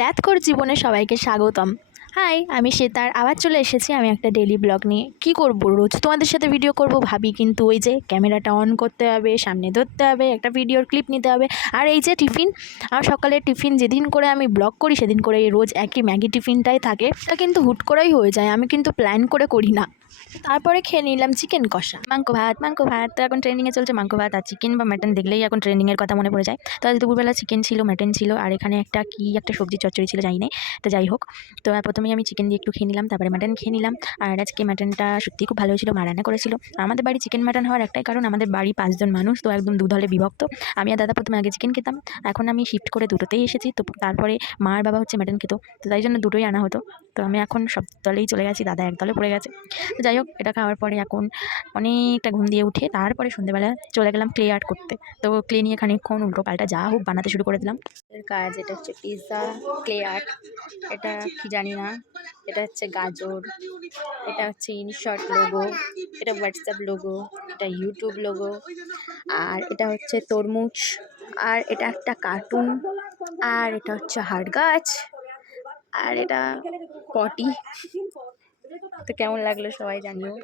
ল্যাথকোর জীবনে সবাইকে স্বাগতম। হাই, আমি শ্বেতার আবার চলে এসেছি আমি একটা ডেইলি ব্লগ নিয়ে। কি করব, রোজ তোমাদের সাথে ভিডিও করব ভাবি, কিন্তু ওই যে ক্যামেরাটা অন করতে হবে, সামনে ধরতে হবে, একটা ভিডিওর ক্লিপ নিতে হবে। আর এই যে টিফিন, আর সকালের টিফিন যেদিন করে আমি ব্লগ করি সেদিন করে রোজ একই ম্যাগি টিফিনটাই থাকে। এটা কিন্তু হুট করেই হয়ে যায়, আমি কিন্তু প্ল্যান করে করি না। তারপরে খেয়ে নিলাম চিকেন কষা, মাংস ভাত তো এখন ট্রেন্ডিংয়ে চলছে। মাংস ভাত আর চিকেন বা মাটন দেখলেই এখন ট্রেন্ডিংয়ের কথা মনে পড়ে যায়। তো আজ দুপুরবেলা চিকেন ছিল, মাটন ছিল, আর এখানে একটা সবজি চচ্চড়ি ছিল, জানি না। তো যাই হোক, তো প্রথমেই আমি চিকেন দিয়ে একটু খেয়ে নিলাম, তারপরে মাটন খেয়ে নিলাম। আর আজকে মাটনটা সত্যিই খুব ভালো হয়েছিল, মা রান্না করেছিল। আমাদের বাড়ি চিকেন মাটন হওয়ার একটাই কারণ, আমাদের বাড়ি 5 জন মানুষ, তো একদম দুধলে বিভক্ত। আমি আর দাদা প্রথমে আগে চিকেন খেতাম, এখন আমি শিফট করে দুটোতেই এসেছি। তো তারপরে মা আর বাবা হচ্ছে মাটন খেত, তো তাই জন্য দুটোই আনা হতো। তো আমি এখন সব দলেই চলে গেছি, দাদা এক দলে পড়ে গেছে। তো যাই হোক, এটা খাওয়ার পরে এখন অনেকটা ঘুম দিয়ে উঠে তারপরে সন্ধ্যেবেলা চলে গেলাম ক্লে আর্ট করতে। তো ক্লে নিয়ে খানিকক্ষণ উল্টো পাল্টা যা হোক বানাতে শুরু করে দিলাম। এর কাজ এটা হচ্ছে পিৎজা ক্লে আর্ট, এটা কি জানি না, এটা হচ্ছে গাজর, এটা হচ্ছে ইনশর্ট লোগো, এটা হোয়াটসঅ্যাপ লোগো, এটা ইউটিউব লোগো, আর এটা হচ্ছে তরমুজ, আর এটা একটা কার্টুন, আর এটা হচ্ছে হাড় গাছ, আর এটা পটি। তো কেমন লাগলো সবাই জানিও।